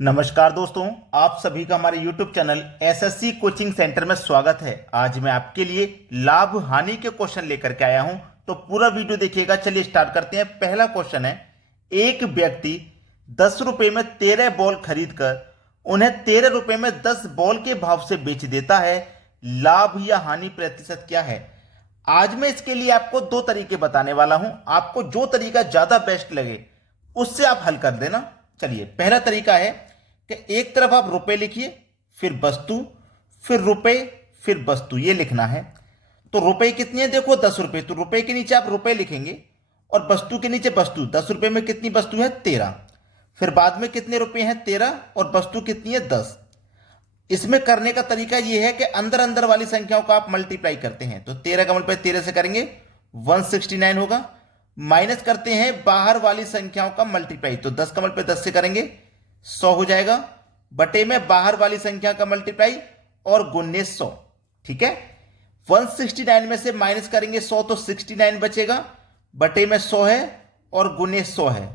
नमस्कार दोस्तों, आप सभी का हमारे YouTube channel SSC coaching centre में स्वागत है। आज मैं आपके लिए लाभ हानि के क्वेश्चन लेकर के आया हूं, तो पूरा वीडियो देखिएगा। चलिए स्टार्ट करते हैं। पहला क्वेश्चन है, एक व्यक्ति 10 रुपए में 13 बॉल खरीदकर उन्हें 13 रुपए में 10 बॉल के भाव से बेच देता है। लाभ या हानि प्रतिशत क्या है? आज मैं इसके लिए आपको दो तरीके बताने वाला हूं। आपको जो तरीका ज्यादा बेस्ट लगे उससे आप हल कर देना। चलिए, पहला तरीका है कि एक तरफ आप रुपए लिखिए, फिर वस्तु, फिर रुपए, फिर वस्तु, ये लिखना है। तो रुपए कितनी है? देखो 10 रुपए, तो रुपए के नीचे आप रुपए लिखेंगे और वस्तु के नीचे वस्तु। 10 रुपए में कितनी वस्तु है? 13। फिर बाद में कितने रुपए हैं? 13, और वस्तु कितनी है? 10। इसमें करने का तरीका यह है कि अंदर अंदर वाली संख्याओं का आप मल्टीप्लाई करते हैं। तो 13 का मल्टीप्लाई 13 से करेंगे 169 होगा। माइनस करते हैं बाहर वाली संख्याओं का मल्टीप्लाई, तो 10 का मल्टीप्लाई 10 से करेंगे 100 हो जाएगा। बटे में बाहर वाली संख्या का मल्टीप्लाई और गुने 100। ठीक है, 169 में से माइनस करेंगे 100 तो 69 बचेगा। बटे में 100 है और गुने 100 है,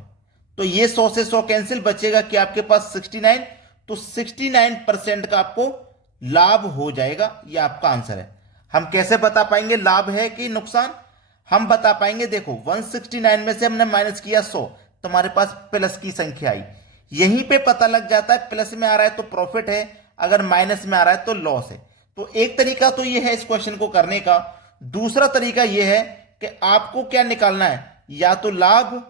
तो ये 100 से 100 कैंसिल, बचेगा कि आपके पास 69। तो 69% का आपको लाभ हो जाएगा। ये आपका आंसर है। हम कैसे बता पाएंगे लाभ है कि नुकसान? हम बता पाएंगे, देखो 169 में से हमने माइनस किया 100, तो हमारे पास प्लस की संख्या आई। यहीं पे पता लग जाता है, प्लस में आ रहा है तो प्रॉफिट है, अगर माइनस में आ रहा है तो लॉस है। तो एक तरीका तो ये है इस क्वेश्चन को करने का। दूसरा तरीका ये है कि आपको क्या निकालना है, या तो लाभ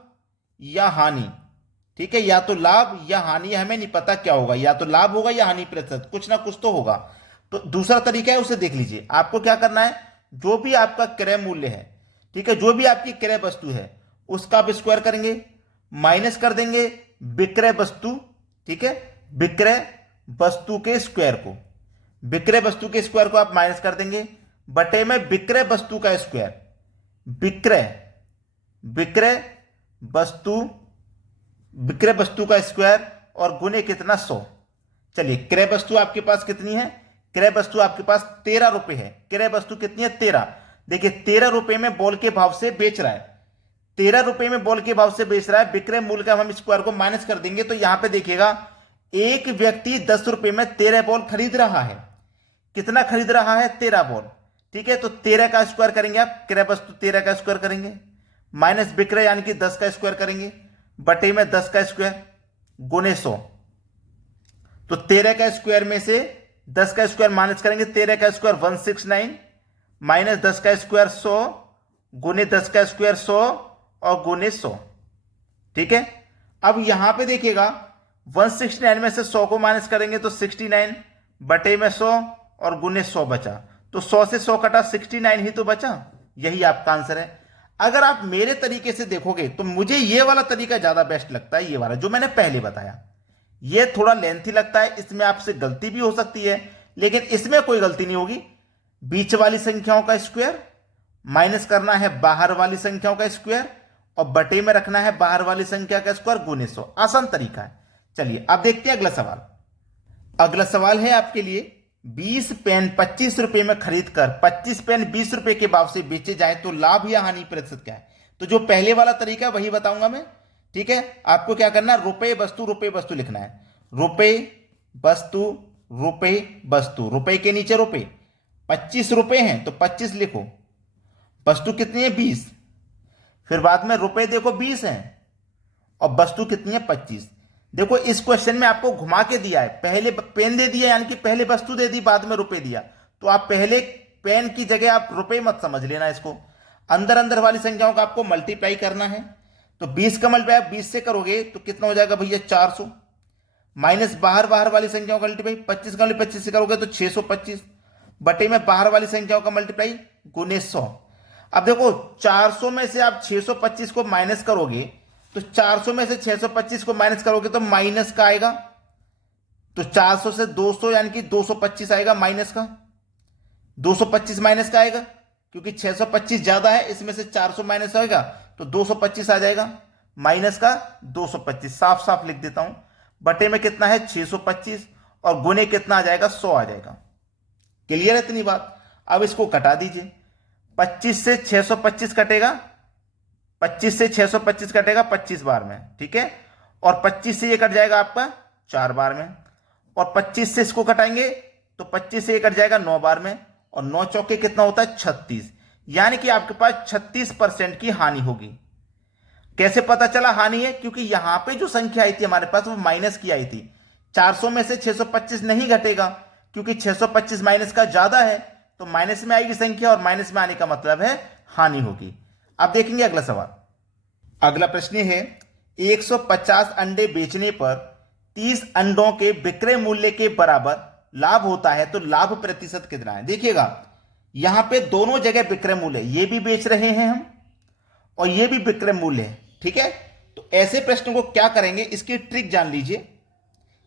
या हानि। ठीक है, या तो लाभ या हानि, हमें नहीं पता क्या होगा, या तो लाभ होगा या हानि प्रतिशत, कुछ ना कुछ तो होगा। तो दूसरा तरीका है, उसे देख लीजिए। आपको क्या करना है, जो भी आपका क्रय मूल्य है, ठीक है, जो भी आपकी क्रय वस्तु है उसका आप स्क्वायर करेंगे, माइनस कर देंगे विक्रय वस्तु। ठीक है, विक्रय वस्तु के स्क्वायर को, विक्रय वस्तु के स्क्वायर को आप माइनस कर देंगे, बटे में विक्रय वस्तु का स्क्वायर, विक्रय विक्रय वस्तु विक्रय वस्तु का स्क्वायर और गुने कितना? 100। चलिए, क्रय वस्तु आपके पास कितनी है? क्रय वस्तु आपके पास 13 रुपए है। क्रय वस्तु कितनी है? 13। देखिए 13 रुपए में बॉल के भाव से बेच रहा है, 13 रुपए में बॉल के भाव से बेच रहा है। विक्रय मूल्य का हम स्क्वायर को माइनस कर देंगे, तो यहां पे देखिएगा एक व्यक्ति 10 रुपए में 13 बॉल खरीद रहा है। कितना खरीद रहा है? 13 बॉल। ठीक है, तो 13 का स्क्वायर करेंगे आप, क्रय वस्तु 13 का स्क्वायर करेंगे, माइनस विक्रय यानी कि 10 का स्क्वायर करेंगे, बटे में 10 का स्क्वायर गुने 100। तो 13 का स्क्वायर में से 10 का स्क्वायर माइनस करेंगे, 13 का स्क्वायर 169, माइनस 10 का स्क्वायर 100, गुने 10 का स्क्वायर 100 और गुने 100। ठीक है, अब यहां पे देखिएगा 169 में से 100 को माइनस करेंगे तो 69, बटे में 100 और गुने 100 बचा। तो 100 से 100 कटा, 69 ही तो बचा। यही आपका आंसर है। अगर आप मेरे तरीके से देखोगे तो मुझे ये वाला तरीका ज्यादा बेस्ट लगता है, ये वाला जो मैंने पहले बताया। ये थोड़ा लेंथी लगता है, इसमें आपसे गलती भी हो सकती है, लेकिन इसमें कोई गलती नहीं होगी। बीच वाली संख्याओं का स्क्वायर माइनस करना है बाहर वाली संख्याओं का स्क्वायर, और बटे में रखना है बाहर वाली संख्या का स्क्वायर गुने 100। आसान तरीका है। चलिए अब देखते हैं अगला सवाल। अगला सवाल है आपके लिए, 20 पेन 25 रुपए में खरीदकर 25 पेन 20 रुपए के भाव से बेचे जाए तो लाभ या हानि प्रतिशत क्या है? तो जो पहले वाला तरीका है वही बताऊंगा मैं। ठीक है, आपको क्या करना है, रुपए वस्तु लिखना है। रुपए वस्तु, रुपए वस्तु, रुपए के नीचे रुपए, 25 रुपए हैं तो 25 लिखो, वस्तु कितनी है? 20। फिर बाद में रुपए देखो 20 हैं और वस्तु कितनी है? 25। देखो इस क्वेश्चन में आपको घुमा के दिया है, पहले पेन दे दिया यानी कि पहले वस्तु दे दी, बाद में रुपए दिया। तो आप पहले पेन की जगह आप रुपए मत समझ लेना इसको। अंदर अंदर वाली संख्याओं का आपको मल्टीप्लाई करना है। तो 20 का मल्टीप्लाई आप 20 से करोगे तो कितना हो जाएगा भैया? 400, माइनस बाहर वाली संख्याओं का मल्टीप्लाई 25 का मल्टीप्लाई 25 से करोगे तो 625, बटे में बाहर वाली संख्याओं का मल्टीप्लाई गुने 100। अब देखो 400 में से आप 625 को माइनस करोगे, तो 400 में से 625 को माइनस करोगे तो माइनस का आएगा। तो 400 से 200 यानी कि 225 आएगा माइनस का। 225 माइनस का आएगा क्योंकि 625 ज्यादा है, इसमें से 400 माइनस होगा तो 225 आ जाएगा, माइनस का 225। साफ साफ लिख देता हूं, बटे में कितना है? 625, और गुने कितना आ जाएगा? 100 आ जाएगा। क्लियर है इतनी बात? अब इसको कटा दीजिए, 25 से 625 कटेगा, 25 से 625 कटेगा 25 बार में। ठीक है, और 25 से ये कट जाएगा आपका 4 बार में, और 25 से इसको कटाएंगे तो 25 से ये कट जाएगा 9 बार में, और 9 चौके कितना होता है 36, यानी कि आपके पास 36% की हानि होगी। कैसे पता चला हानि है? क्योंकि यहां पे जो संख्या आई थी हमारे पास वो माइनस की आई थी। 400 में से 625 नहीं घटेगा, क्योंकि 625 माइनस का ज्यादा है, तो माइनस में आएगी संख्या, और माइनस में आने का मतलब है हानि होगी। अब देखेंगे अगला सवाल। अगला प्रश्न है 150 अंडे बेचने पर 30 अंडों के विक्रय मूल्य के बराबर लाभ होता है, तो लाभ प्रतिशत कितना है? देखिएगा यहां पे दोनों जगह विक्रय मूल्य, ये भी बेच रहे हैं हम और ये भी विक्रय मूल्य है, ठीक है। तो ऐसे प्रश्न को क्या करेंगे, इसकी ट्रिक जान लीजिए,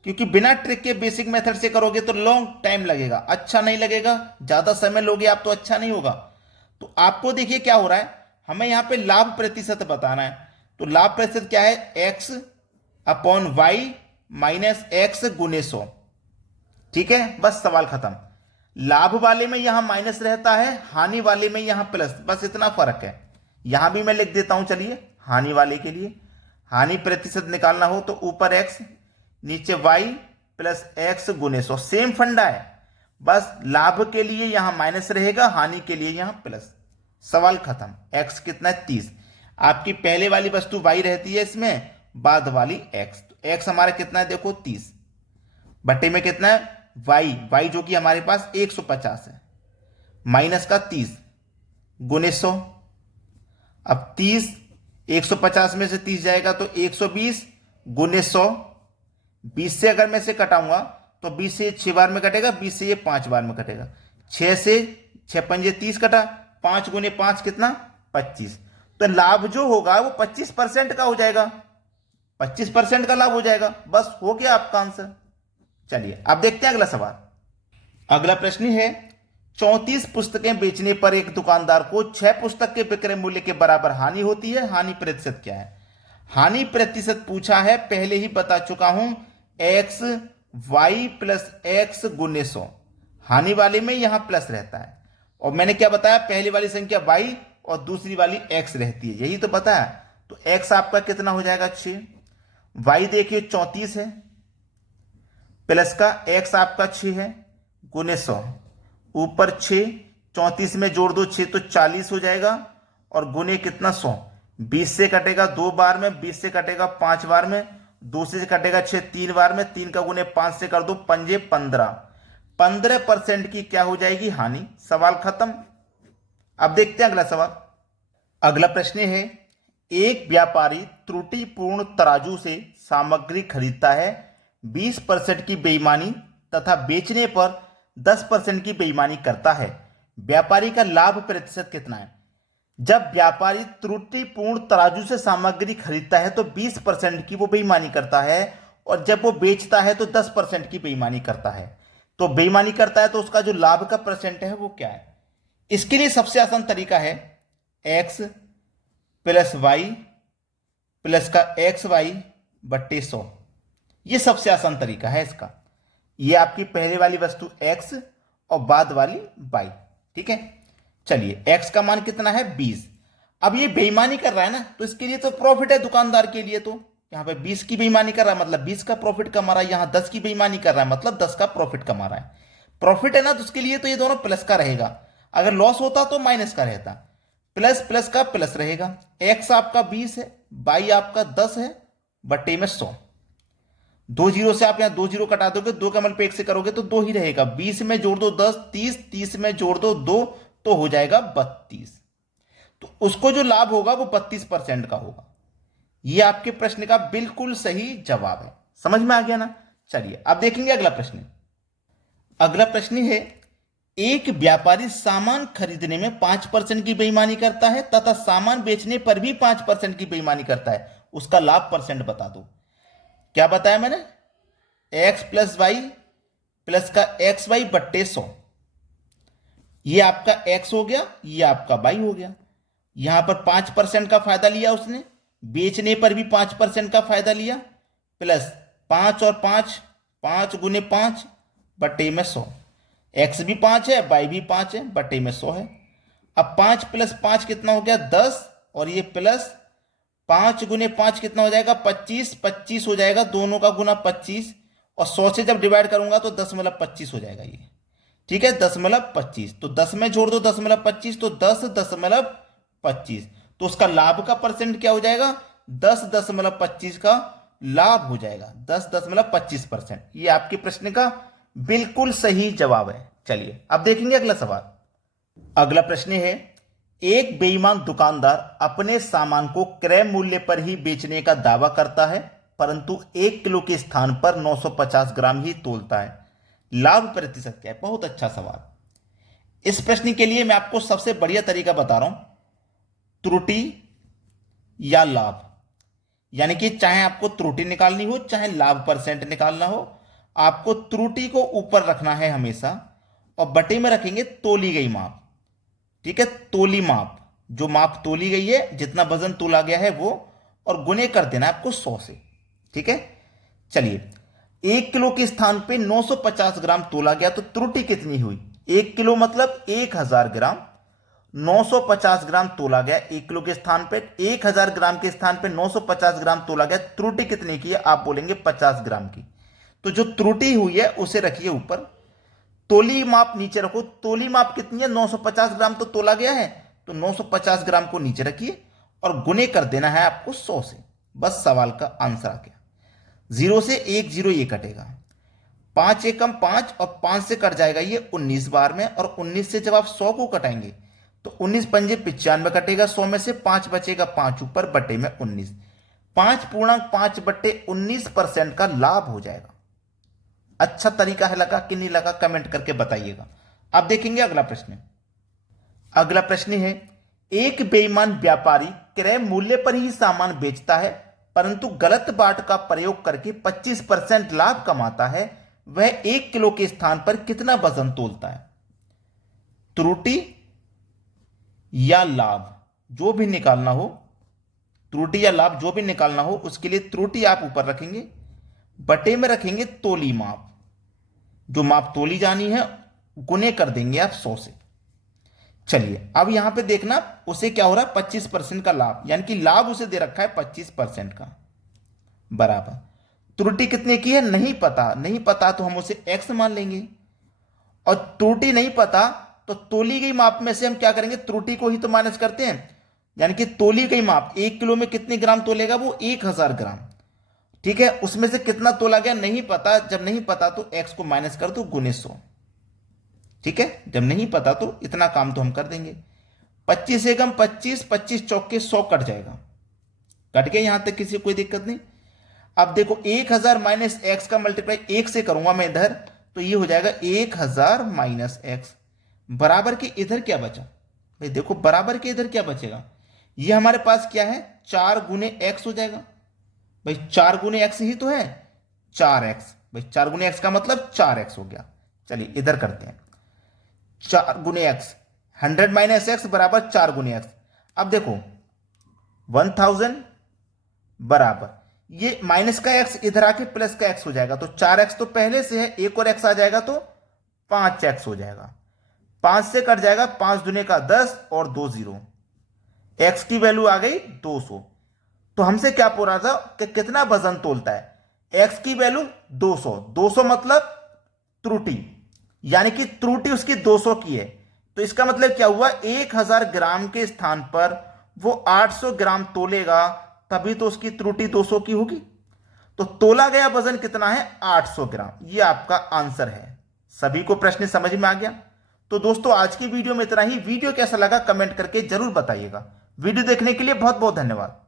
क्योंकि बिना ट्रिक के बेसिक मेथड से करोगे तो लॉन्ग टाइम लगेगा, अच्छा नहीं लगेगा, ज्यादा समय लोगे आप तो अच्छा नहीं होगा। तो आपको देखिए क्या हो रहा है, हमें यहां पे लाभ प्रतिशत बताना है। तो लाभ प्रतिशत क्या है? x upon y minus x गुने 100, ठीक है। बस सवाल खत्म। लाभ वाले में यहां माइनस रहता है, हानि वाले में यहां प्लस, बस इतना फर्क है। यहां भी मैं लिख देता हूं, चलिए। हानि वाले के लिए हानि प्रतिशत निकालना हो तो ऊपर x नीचे y प्लस एक्स गुने 100, सेम फंडा है, बस लाभ के लिए यहां माइनस रहेगा, हानि के लिए यहां प्लस। सवाल खत्म। x कितना है? 30। आपकी पहले वाली वस्तु y रहती है, इसमें बाद वाली x। तो x हमारा कितना है? देखो 30 बट्टे में कितना है? y जो कि हमारे पास 150 है, माइनस का 30 गुने 100। अब 30 150 में से 30 जाएगा तो 120 गुने 100। 20 से अगर मैं से कटाऊंगा तो 20 से 6 बार में कटेगा, 20 से ये 5 बार में कटेगा। 6 से 6 पंजे 30 कटा, 5 गुने 5 कितना? 25। तो लाभ जो होगा वो 25% का हो जाएगा, 25% का लाभ हो जाएगा। बस हो गया आपका आंसर। चलिए अब देखते हैं अगला सवाल। अगला प्रश्न है 34 पुस्तकें बेचने पर एक दुकानदार को 6 पुस्तक के विक्रय मूल्य के बराबर हानि होती है, हानि प्रतिशत क्या है? हानि प्रतिशत पूछा है, पहले ही बता चुका हूं, x y प्लस एक्स गुने 100। हानि वाले में यहां प्लस रहता है, और मैंने क्या बताया, पहली वाली संख्या y और दूसरी वाली x रहती है, यही तो पता है। तो x आपका कितना हो जाएगा? 6। y देखिए 34 है, प्लस का x आपका 6 है गुने 100, ऊपर 6, 34 में जोड़ दो 6 तो 40 हो जाएगा, और गुने कितना? 100। 20 से कटेगा 2 बार में, 20 से कटेगा 5 बार में, 2 से कटेगा 6 3 बार में, 3 का गुने 5 से कर दो पंजे 15। 15% की क्या हो जाएगी? हानि। सवाल खत्म। अब देखते हैं अगला सवाल। अगला प्रश्न है एक व्यापारी त्रुटिपूर्ण तराजू से सामग्री खरीदता है, 20% की बेईमानी तथा बेचने पर 10% की बेईमानी करता है, व्यापारी का लाभ प्रतिशत कितना है? जब व्यापारी त्रुटिपूर्ण तराजू से सामग्री खरीदता है तो 20% की वो बेईमानी करता है, और जब वो बेचता है तो 10% की बेईमानी करता है। तो बेईमानी करता है तो उसका जो लाभ का परसेंट है वो क्या है? इसके लिए सबसे आसान तरीका है x प्लस वाई प्लस का एक्स वाई बट्टे 100। ये सबसे आसान तरीका है इसका। ये आपकी पहले वाली वस्तु x और बाद वाली y, ठीक है। चलिए x का मान कितना है? 20। अब ये बेईमानी कर रहा है ना, तो इसके लिए तो प्रॉफिट है दुकानदार के लिए। तो यहां पे 20 की बेईमानी कर रहा है मतलब 20 का प्रॉफिट कमा रहा है, यहां 10 की बेईमानी कर रहा है मतलब 10 का प्रॉफिट कमा रहा है। प्रॉफिट है ना, तो उसके लिए तो ये दोनों प्लस का रहेगा, अगर लॉस होता तो माइनस का रहता। प्लस प्लस का प्लस रहेगा। x आपका 20 है, y आपका 10 है बट्टे में 100। 2 जीरो से आप यहां 2 जीरो कटा दोगे, 2 का मल्टीप्लाई 1 से करोगे तो 2 ही रहेगा। 20 में जोड़ दो 10, 30, 30 में जोड़ दो 2 तो हो जाएगा 32। तो उसको जो लाभ होगा वो 32% का होगा। ये आपके प्रश्न का बिल्कुल सही जवाब है। समझ में आ गया ना? चलिए अब देखेंगे अगला प्रश्न। अगला प्रश्न है एक व्यापारी सामान खरीदने में 5% की बेईमानी करता है तथा सामान बेचने पर भी 5% की बेईमानी करता है, उसका लाभ परसेंट बता दो। क्या बताया मैंने? x प्लस वाई प्लस का एक्स वाई बट्टे 100। ये आपका x हो गया, ये आपका y हो गया। यहां पर 5% का फायदा लिया उसने, बेचने पर भी 5% का फायदा लिया, प्लस 5 और 5, 5 गुने 5 बट्टे में 100। x भी 5 है, y भी 5 है, बट्टे में 100 है। अब 5 प्लस 5 कितना हो गया? 10, और ये प्लस 5 गुने 5 कितना हो जाएगा? 25, 25 हो जाएगा, दोनों का गुना 25, और 100 से जब डिवाइड करूंगा तो 10.25 हो जाएगा ये। ठीक है, 10.25, तो 10 में जोड़ दो 10.25, तो 10.25, तो उसका लाभ का परसेंट क्या हो जाएगा, 10.25 का लाभ हो जाएगा, 10.25%। ये आपके प्रश्न का बिल्कुल सही जवाब है। चलिए अब देखेंगे अगला सवाल। अगला प्रश्न है, एक बेईमान दुकानदार अपने सामान को क्रय मूल्य पर ही बेचने का दावा करता है, परंतु 1 किलो के स्थान पर 950 ग्राम ही तोलता है। लाभ प्रतिशत क्या है? बहुत अच्छा सवाल। इस प्रश्न के लिए मैं आपको सबसे बढ़िया तरीका बता रहा हूं, त्रुटि या लाभ। यानी कि चाहे आपको त्रुटि निकालनी हो चाहे लाभ परसेंट निकालना हो, आपको त्रुटि को ऊपर रखना है हमेशा और बटे में रखेंगे तोली गई माप। ठीक है, तोली माप, जो माप तोली गई है, जितना वजन तोला गया है वो, और गुने कर देना आपको 100 से। ठीक है, चलिए 1 किलो के स्थान पे 950 ग्राम तोला गया, तो त्रुटि कितनी हुई? 1 किलो मतलब 1000 ग्राम, 950 ग्राम तोला गया 1 किलो के स्थान पे, 1000 ग्राम के स्थान पे 950 ग्राम तोला गया, त्रुटि कितने की है? आप बोलेंगे 50 ग्राम की। तो जो त्रुटि हुई है उसे रखिए ऊपर, तोली माप नीचे रखो। तोली माप कितनी है? 950 ग्राम तो तोला गया है, तो 950 ग्राम को नीचे रखिए और गुने कर देना है आपको 100 से। बस सवाल का आंसर आ गया। 0 से 1 0 ये कटेगा, 5 एकम 5 और 5 से कट जाएगा ये 19 बार में, और 19 से जब आप 100 को कटाएंगे तो 19 पंजे 95 कटेगा, 100 में से 5 बचेगा, 5 ऊपर बटे में 19, 5.5/19% का लाभ हो जाएगा। अच्छा तरीका है लगा कि नहीं लगा, कमेंट करके बताइएगा। अब देखेंगे अगला प्रश्न। अगला प्रश्न है, एक बेईमान व्यापारी क्रय मूल्य पर ही सामान बेचता है, परंतु गलत बाट का प्रयोग करके 25% लाभ कमाता है। वह 1 किलो के स्थान पर कितना वजन तोलता है? त्रुटि या लाभ, जो भी निकालना हो, त्रुटि या लाभ जो भी निकालना हो, उसके लिए त्रुटि आप ऊपर रखेंगे, बटे में रखेंगे तोली माप, जो माप तोली जानी है गुने कर देंगे आप 100 से। चलिए अब यहां पे देखना उसे क्या हो रहा है, 25% का लाभ, यानी कि लाभ उसे दे रखा है 25% का, बराबर त्रुटि कितने की है नहीं पता, नहीं पता तो हम उसे x मान लेंगे, और त्रुटि नहीं पता तो तोली गई माप में से हम क्या करेंगे, त्रुटि को ही तो माइनस करते हैं। यानी कि तोली गई माप 1 किलो में कितने ग्राम तोलेगा, वो 1000 ग्राम। ठीक है, उसमें से कितना तोला गया नहीं पता, जब नहीं पता तो x को माइनस कर दो गुने 100। ठीक है, जब नहीं पता तो इतना काम तो हम कर देंगे। 25 एकम 25, 25 चौके 100 कट जाएगा, कट गया, यहां तक किसी कोई दिक्कत नहीं। अब देखो 1000 माइनस एक्स का मल्टीप्लाई 1 से करूंगा मैं इधर, तो ये हो जाएगा 1000 माइनस एक्स, बराबर के इधर क्या बचा भाई, देखो बराबर के इधर क्या बचेगा, ये हमारे पास क्या है 4 गुने एक्स हो जाएगा भाई, 4 गुने एक्स ही तो है 4x भाई, 4 गुने एक्स का मतलब 4x हो गया। चलिए इधर करते हैं, 4 गुने एक्स, 100 माइनस एक्स बराबर 4 गुने एक्स। अब देखो 1000 बराबर ये माइनस का एक्स इधर आके प्लस का एक्स हो जाएगा, तो 4x तो पहले से है, एक और एक्स आ जाएगा तो 5x हो जाएगा, 5 से कट जाएगा, 5 दुने का 10 और 2 0, x की वैल्यू आ गई 200। तो हमसे क्या पूछ रहा था कि कितना वजन तोलता है, x की वैल्यू 200, 200 मतलब त्रुटि, यानी कि त्रुटि उसकी 200 की है, तो इसका मतलब क्या हुआ 1000 ग्राम के स्थान पर वो 800 ग्राम तोलेगा, तभी तो उसकी त्रुटि 200 की होगी। तो तोला गया वजन कितना है 800 ग्राम, ये आपका आंसर है। सभी को प्रश्न समझ में आ गया? तो दोस्तों आज की वीडियो में इतना ही। वीडियो कैसा लगा कमेंट करके जरूर बताइएगा। वीडियो देखने के लिए बहुत बहुत धन्यवाद।